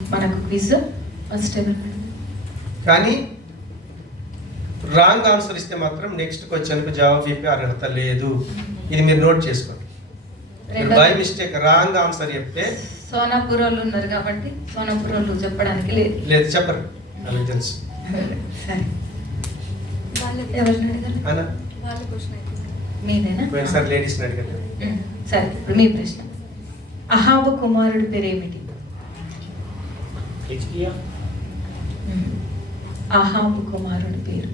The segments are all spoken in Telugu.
మనకు క్విజ్ ఫస్ట్ కానీ రాంగ్ ఆన్సర్ ఇస్తే మాత్రం నెక్స్ట్ క్వశ్చన్కు జవాబు చెప్పే అర్హత లేదు. ఇది మీరు నోట్ చేసుకోండి. బై మిస్టేక్ రాంగ్ ఆన్సర్ చెప్తే సోనాపూర్ వాళ్ళు ఉన్నారు కాబట్టి సోనాపూర్ వాళ్ళు చెప్పడానికి లేదు చెప్పరు, నాకు తెలుసు. సరే ఎవరిని అడిగారు? మీదేనా? సార్ లేడీస్ని అడిగారు. సరే ఇప్పుడు మీ ప్రశ్న. అహాబు కుమారుడి పేరేమిటి? అహాబు కుమారుడి పేరు.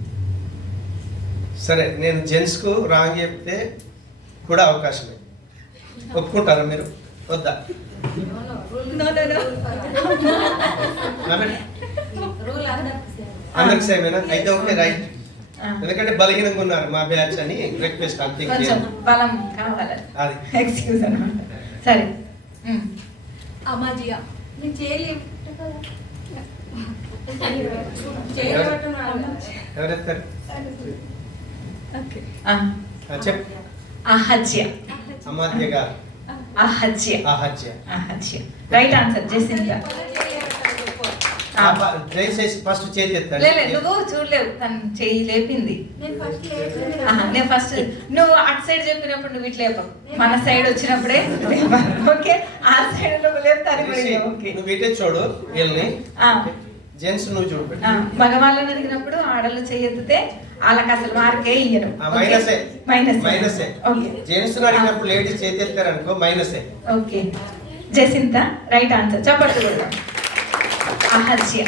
సరే, నేను జెంట్స్కు రాంగ్ చెప్తే కూడా అవకాశమే. ఒప్పుకుంటారా మీరు? వద్దా? అందరికి సేమేనా? అయితే ఓకే, రైట్. ఎందుకంటే బలహీనంగా ఉన్నారు మా బ్యాచ్ అని రిక్వెస్ట్. అంతే, బలం కావాలి, అది ఎక్స్క్యూజ్ అన్నమాట. సరే, అమాజియా ఎవరెత్తారు? చెప్పు. అహజ్య. అమాత్య గారు. అహజ్య. అహజ్య. అహజ్య రైట్ ఆన్సర్. జసింత. దయచేసి ఫస్ట్ చేతి ఎత్తాడు. నువ్వు చూడలేవు, తను చేయి లేపింది. నేను ఫస్ట్ నువ్వు అటు సైడ్ చెప్పినప్పుడు నువ్వు ఇట్లా లేపవు, మన సైడ్ వచ్చినప్పుడే ఓకే. ఆ సైడ్ నువ్వు లేపుతారు. నువ్వు ఇటే చూడు వీళ్ళని. జెంట్స్ నువ్వు చూడు. మగవాళ్ళని అడిగినప్పుడు ఆడలు చేయెత్తితే వాళ్ళకి అసలు మార్కే ఇయ్యరు. మైనసే. మైనసే. ఓకే. జెంట్స్ అడిగినప్పుడు లేడీస్ చేతి ఎత్తారు అనుకో, మైనసే. ఓకే. Jacintha right answer. చెప్పట్టు కూడా. అహజ్య.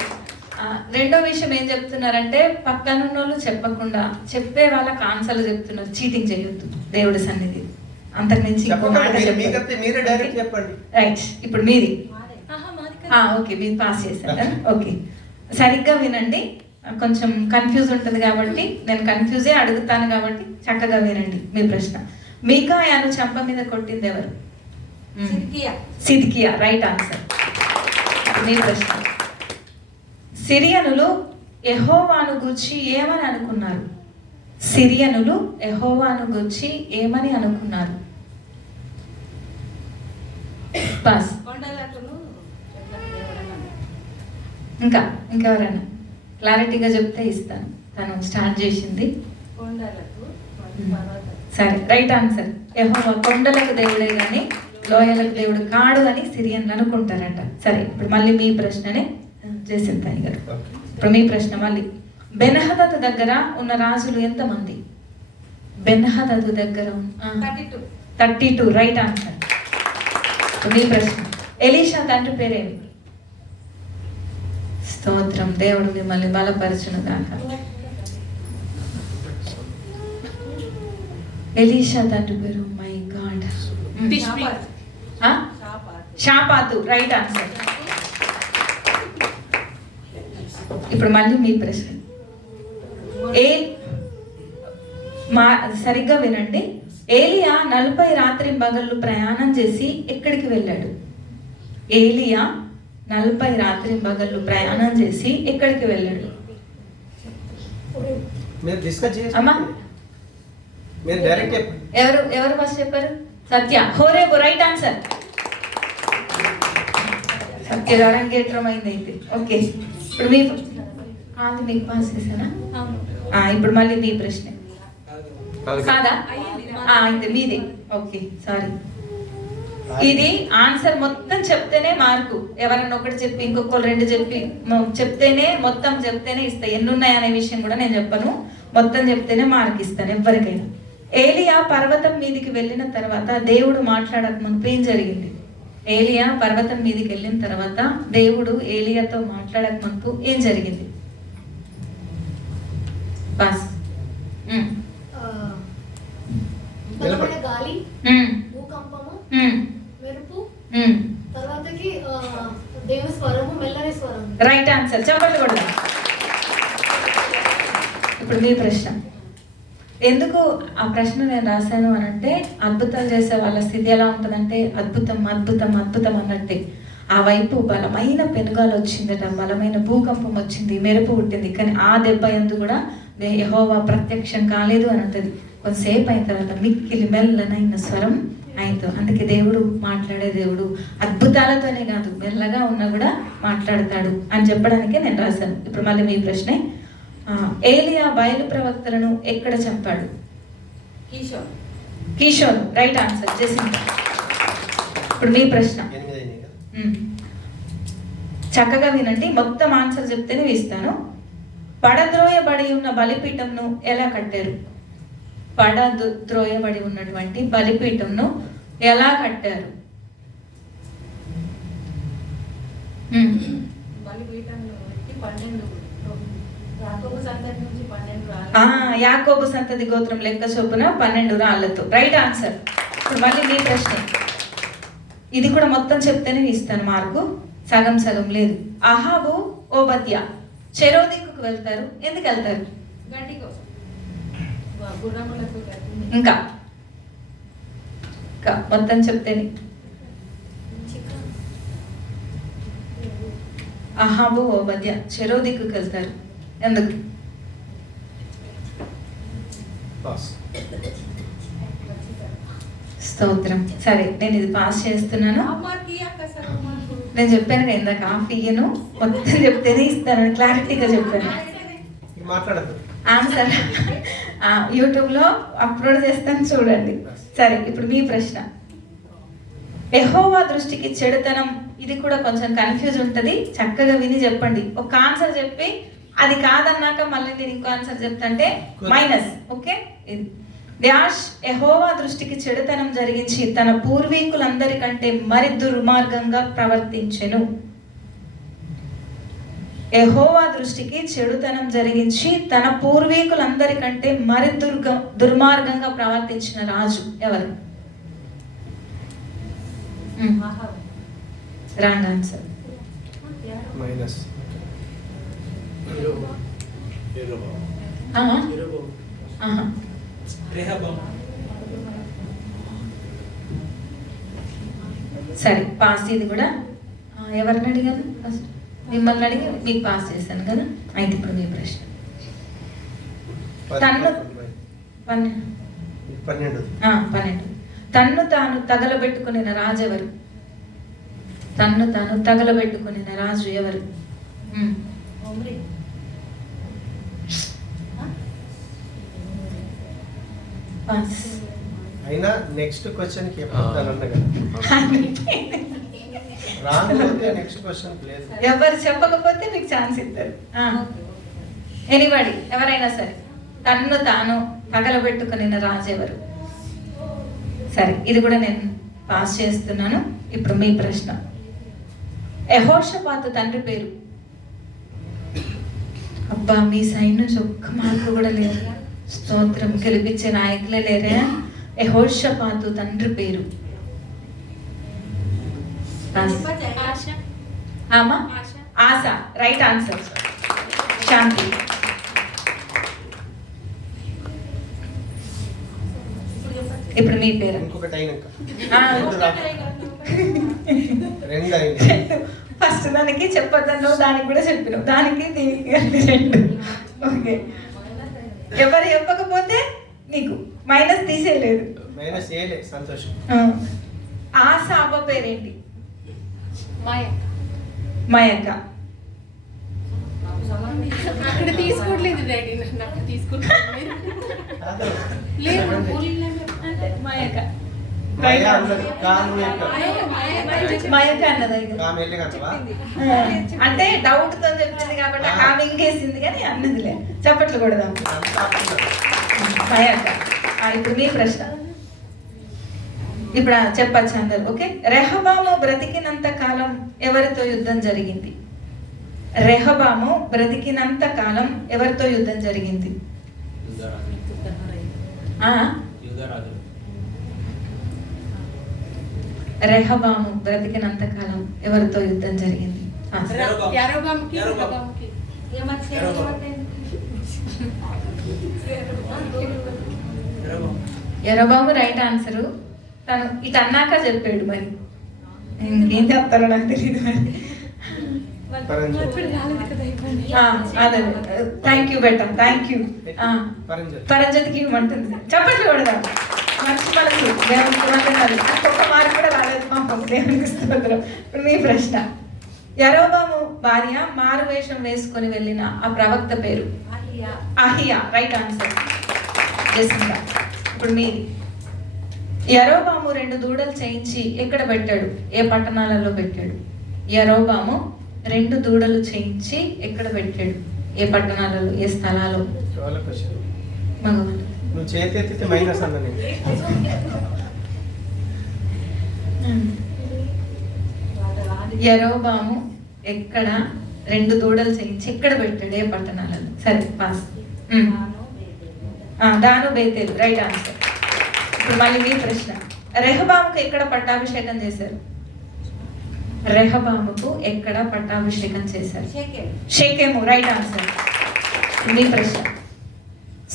రెండో విషయం ఏం చెప్తున్నారంటే పక్కనున్న వాళ్ళు చెప్పకుండా చెప్పే వాళ్ళకి ఆన్సర్లు చెప్తున్నారు. చీటింగ్ చేయొద్దు దేవుడి సన్నిధి. అంతకుమించి మీరే డైరెక్ట్ చెప్పండి. రైట్. ఇప్పుడు మీది. ఓకే, మీరు పాస్ చేశారా? ఓకే, సరిగ్గా వినండి. కొంచెం కన్ఫ్యూజ్ ఉంటుంది కాబట్టి నేను కన్ఫ్యూజే అడుగుతాను కాబట్టి చక్కగా వినండి. మీ ప్రశ్న. మీకాయాను చెంప మీద కొట్టింది ఎవరు? సిద్కియా రైట్ ఆన్సర్. మీ ప్రశ్న. సిరియనులు యెహోవాను గూర్చి ఏమని అనుకున్నారు? సిరియనులు యెహోవాను గూర్చి ఏమని అనుకున్నారు? పాస్. ఇంకెవరైనా క్లారిటీగా చెప్తే ఇస్తాను. తను స్టార్ట్ చేసింది. సరే రైట్ ఆన్సర్. యెహోవా కొండలకు దేవుడే కానీ లోయలకు దేవుడు కాడు అని సిరియన్లు అనుకుంటారట. సరే, ఇప్పుడు మళ్ళీ మీ ప్రశ్ననే జసింతాయి గారు. ఇప్పుడు మీ ప్రశ్న మళ్ళీ. బెన్హదదు దగ్గర ఉన్న రాజులు ఎంతమంది? బెన్హదదు దగ్గర 32 రైట్ ఆన్సర్. మీ ప్రశ్న. ఎలీషా తండ్రి పేరేమి? స్తోత్రం, దేవుడు మిమ్మల్ని బలపరచును గాక. ఎలీషా తండ్రి పేరు మై గాడ్ షాపాతు రైట్ ఆన్సర్. ఇప్పుడు మళ్ళీ మీ ప్రశ్న. సరిగ్గా వినండి. ఏలియా 40 రాత్రి పగళ్ళు ప్రయాణం చేసి ఎక్కడికి వెళ్ళాడు? ఏలియా 40 రాత్రి పగళ్ళు ప్రయాణం చేసి ఎక్కడికి వెళ్ళాడు? అమ్మా ఎవరు ఫస్ట్ చెప్పారు? సత్య. హోరేబు రైట్ ఆన్సర్. సత్య అరంగేట్రం అయింది అయితే. ఓకే, ఇప్పుడు మీ కాదు, మీకు పాస్ చేశానా? ఇప్పుడు మళ్ళీ మీ ప్రశ్న. కాదా? అయితే మీది. Okay, sorry. ఇది ఆన్సర్ మొత్తం చెప్తేనే మార్కు. ఎవరన్నా ఒకటి చెప్పి ఇంకొకరు 2 చెప్పి చెప్తేనే మొత్తం చెప్తేనే ఇస్తా. ఎన్ని ఉన్నాయనే విషయం కూడా నేను చెప్పను. మొత్తం చెప్తేనే మార్క్ ఇస్తాను ఎవరికైనా. ఏలియా పర్వతం మీదికి వెళ్ళిన తర్వాత దేవుడు మాట్లాడక మునుపు ఏం జరిగింది? ఏలియా పర్వతం మీదికి వెళ్ళిన తర్వాత దేవుడు ఏలియాతో మాట్లాడక మునుపు ఏం జరిగింది? బస్. గాలి, భూకంపము, మెరుపు, తర్వాతకి దేవుని స్వరము, మెల్లని స్వరం. Right answer. చెప్పండి కూడా. ఇప్పుడు మీ ప్రశ్న. ఎందుకు ఆ ప్రశ్న నేను రాశాను అని అంటే, అద్భుతాలు చేసే వాళ్ళ స్థితి ఎలా ఉంటుందంటే అద్భుతం అద్భుతం అద్భుతం అన్నట్టే. ఆ వైపు బలమైన పెనుగాలు వచ్చిందట, బలమైన భూకంపం వచ్చింది, మెరుపు పుట్టింది. కానీ ఆ దెబ్బ ఎందు కూడా యెహోవా ప్రత్యక్షం కాలేదు అని అంటది. కొంతసేపు అయిన తర్వాత మిక్కిలి మెల్లనైన స్వరం ఆయనతో. అందుకే దేవుడు మాట్లాడే దేవుడు అద్భుతాలతోనే కాదు, మెల్లగా ఉన్నా కూడా మాట్లాడతాడు అని చెప్పడానికే నేను రాశాను. ఇప్పుడు మళ్ళీ మీ ప్రశ్నే, ఏలియా బయలు ప్రవక్తలను ఎక్కడ చంపాడు? Kishore right answer. జెసింతా. ఇప్పుడు మీ ప్రశ్న చక్కగా వినండి, మొత్తం ఆన్సర్ చెప్తేనే ఇస్తాను. పడద్రోయబడి ఉన్న బలిపీఠంను ఎలా కట్టారు? పడద్రోయబడి ఉన్నటువంటి బలిపీఠంను ఎలా కట్టారు? యాకోబు సంతతి గోత్రం లెక్క చొప్పున 12 రాళ్లతో. Right answer. ఇప్పుడు మళ్ళీ మీ ప్రశ్న, ఇది కూడా మొత్తం చెప్తేనే ఇస్తాను మార్కు, సగం సగం లేదు. అహాబు ఓబద్యా చెరో దిక్కుకు వెళ్తారు, ఎందుకు వెళ్తారు? ఇంకా మొత్తం చెప్తేనే. అహాబు ఓబద్యా చెరో దిక్కుకు వెళ్తారు, ఎందుకు? స్తోత్రం. సరే, నేను ఇది పాస్ చేస్తున్నాను. నేను చెప్పాను కదా ఇందాక ఆఫీను మొత్తం చెప్తేనే ఇస్తానని క్లారిటీగా చెప్పాను. ఆన్సర్ యూట్యూబ్లో అప్లోడ్ చేస్తాను, చూడండి. సరే, ఇప్పుడు మీ ప్రశ్న, యెహోవా దృష్టికి చెడుతనం. ఇది కూడా కొంచెం కన్ఫ్యూజ్ ఉంటుంది, చక్కగా విని చెప్పండి. ఒక ఆన్సర్ చెప్పి అది కాదన్నాక మళ్ళీ నేను ఇంకో ఆన్సర్ చెప్తాంటే మైనస్. ఓకే, డాష్ యెహోవా దృష్టికి చెడుతనం జరిగించి తన పూర్వీకులందరికంటే మరి దుర్మార్గంగా ప్రవర్తించెను. యెహోవా దృష్టికి చెడుతనం జరిగించి తన పూర్వీకులందరికంటే మరి దుర్మార్గంగా ప్రవర్తించిన రాజు ఎవరు? Wrong answer. సరే, పాస్. ఇది కూడా ఎవరిని అడిగాను? ఫస్ట్ మిమ్మల్ని అడిగి మీకు పాస్ చేశాను కదా. అయితే ఇప్పుడు మీ ప్రశ్న, 12 తన్ను తాను తగలబెట్టుకునే రాజు ఎవరు? తన్ను తాను తగలబెట్టుకునే రాజు ఎవరు? అయినా నెక్స్ట్ క్వశ్చన్ కి నెక్స్ట్ క్వశ్చన్ ఎవరు చెప్పకపోతే మీకు ఛాన్స్ ఇస్తారు. ఎనీబడి, ఎవరైనా సరే, తన్ను తాను తగలబెట్టుకునే రాజు ఎవరు? సరే, ఇది కూడా నేను పాస్ చేస్తున్నాను. ఇప్పుడు మీ ప్రశ్న, యెహోషాపాతు తండ్రి పేరు? అబ్బా, మీ సైడ్ నుంచి ఒక్క మార్కు కూడా లేదు. స్తోత్రం. గెలిపించే నాయకులే లేరే. యెహోషాపాతు తండ్రి పేరు? ఆశ. Right answer. శాంతి. ఇప్పుడు మీ పేరు? ఫస్ట్ దానికి చెప్పొద్దాను, దానికి కూడా చెప్పినావు, దానికి దీనికి 2. ఓకే, ఎవరు చెప్పకపోతే నీకు మైనస్ తీసేయలేదు. సంతోషం. ఆశ అవ్వ పేరేంటి? మాయక్క. అక్కడ తీసుకోవట్లేదు డాడీ, నాకు తీసుకోవట్లేదు. మాయక్క. మాయక్క అంటే డౌట్ తో చెప్పింది కాబట్టి ఆమె ఇంకేసింది కానీ అన్నదిలే. చప్పట్లు కొడదాం. మాయక్క. ఇప్పుడు మీ ప్రశ్న, ఇప్పుడు చెప్పచ్చు అందరు. ఓకే, రెహబాము బ్రతికినంత కాలం ఎవరితో యుద్ధం జరిగింది? రెహబాము బ్రతికినంత కాలం ఎవరితో యుద్ధం జరిగింది? రెహబాము బ్రతికినంత కాలం ఎవరితో యుద్ధం జరిగింది? యెరొబాము రైట్ ఆన్సరు. తను ఇటు అన్నాక చెప్పాడు, మరి ఇంకేం చెప్తారో నాకు తెలియదు. అదే, థ్యాంక్ యూ బెటా, థ్యాంక్ యూ. పరంజతికి ఇవ్వమంటుంది. చెప్పట్లు కొడదాం. మంచి మనసు దేవునికి వందనాలు. నాకు ఒక్క మార్క్ కూడా రాలేదు మా దేవునికి స్తోత్రం. ఇప్పుడు మీ ప్రశ్న, యరొబాము భార్య మారు వేషం వేసుకొని వెళ్ళిన ఆ ప్రవక్త పేరు అహియా. Right answer. జెసికా. ఇప్పుడు మీది, యరొబాము 2 దూడలు చేయించి ఎక్కడ పెట్టాడు? ఏ పట్టణాలలో పెట్టాడు? యరొబాము 2 దూడలు చేయించి ఎక్కడ పెట్టాడు? ఏ పట్టణాలలో, ఏ స్థలాలలో? చాలా క్వశ్చన్. మగవాళ్ళు. నువ్వు చేతి ఎత్తితే మైనస్ అన్న నేను. యరొబాము ఎక్కడ 2 దూడలు చేయించి ఎక్కడ పెట్టాడు? ఏ పట్టణాలలో? సరే పాస్. దాను బేతేలు. Right answer. ఇప్పుడు మళ్ళీ మీ ప్రశ్న, రెహబాముకు ఎక్కడ పట్టాభిషేకం చేశారు? రెహబాముకు ఎక్కడ పట్టాభిషేకం చేశారు? షెకెము. Right answer. మీ ప్రశ్న,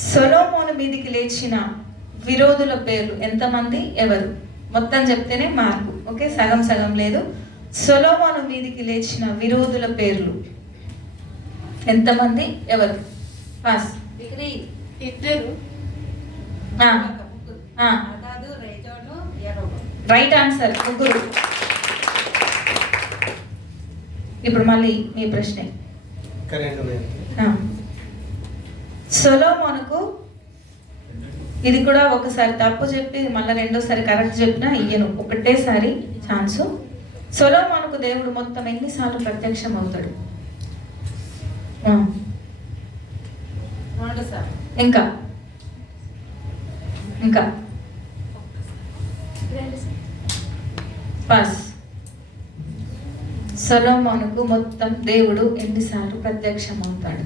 సొలొమోను మీదికి లేచిన విరోధుల పేర్లు ఎంతమంది, ఎవరు? మొత్తం చెప్తేనే మార్కు. ఓకే, సగం సగం లేదు. సొలొమోను మీదికి లేచిన విరోధుల పేర్లు ఎంతమంది, ఎవరు? పాస్. ఇద్దరు. Right answer. ముగ్గురు. ఇప్పుడు మళ్ళీ మీ ప్రశ్నే. సొలొమోనుకు, ఇది కూడా ఒకసారి తప్పు చెప్పి మళ్ళీ రెండోసారి కరెక్ట్ చెప్పినా ఇయ్యను, ఒకటేసారి ఛాన్సు. సొలొమోనుకు దేవుడు మొత్తం ఎన్నిసార్లు ప్రత్యక్షం అవుతాడు? ఇంకా ఇంకా పాస్. సొలొమోనుకు మొత్తం దేవుడు ఎన్నిసార్లు ప్రత్యక్షం అవుతాడు?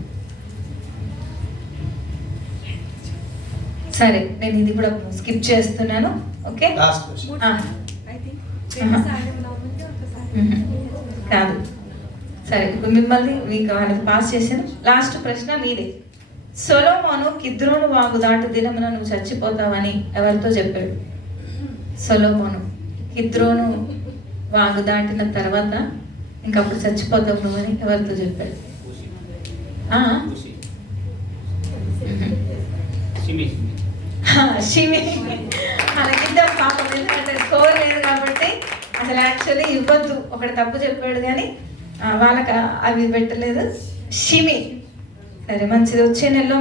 సరే, నేను ఇది కూడా స్కిప్ చేస్తున్నాను. ఓకే, కాదు. సరే, ఇప్పుడు మిమ్మల్ని మీకు పాస్ చేశాను. లాస్ట్ ప్రశ్న మీదే. సొలొమోను కిద్రోను వాగు దాటి దినమున నువ్వు చచ్చిపోతావని ఎవరితో చెప్పాడు? సొలొమోను కిద్రోను వాగు దాటిన తర్వాత ఇంకప్పుడు చచ్చిపోతావు నువ్వు అని ఎవరితో చెప్పాడు? షిమి. అలాగిద్దాం పాపం, ఎందుకంటే స్కోర్ లేదు కాబట్టి అసలు యాక్చువల్లీ ఇవ్వద్దు. ఒకటి తప్పు చెప్పాడు కానీ వాళ్ళకి అవి పెట్టలేదు. షిమి. సరే, మంచిది. వచ్చే నెలలో